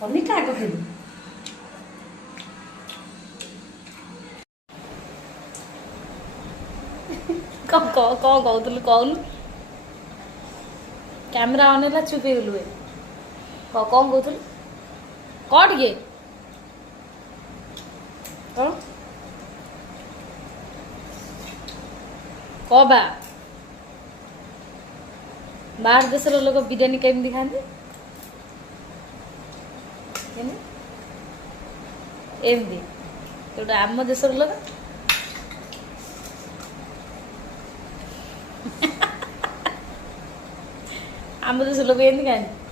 ପନିରଟା ଆଗ ଖାଇବୁ। କ'ଣ କହୁଥିଲୁ କହୁନୁ? କ୍ୟାମେରା ଅନ୍ ହେଲା ଚୁପ୍ ହେଇଗଲୁ। କ'ଣ କହୁଥିଲୁ? କ'ଣ ଟିକେ କ'ଣ କହ ବା। ବାହାର ଦେଶର ଲୋକ ବିରିୟାନୀ କେମିତି ଖାଆନ୍ତି? ଏମିତି। ଯୋଉଟା ଆମ ଦେଶର ଲୋକ ଆମ ଦେଶର ଲୋକ ଏମିତି ଖାଆନ୍ତି।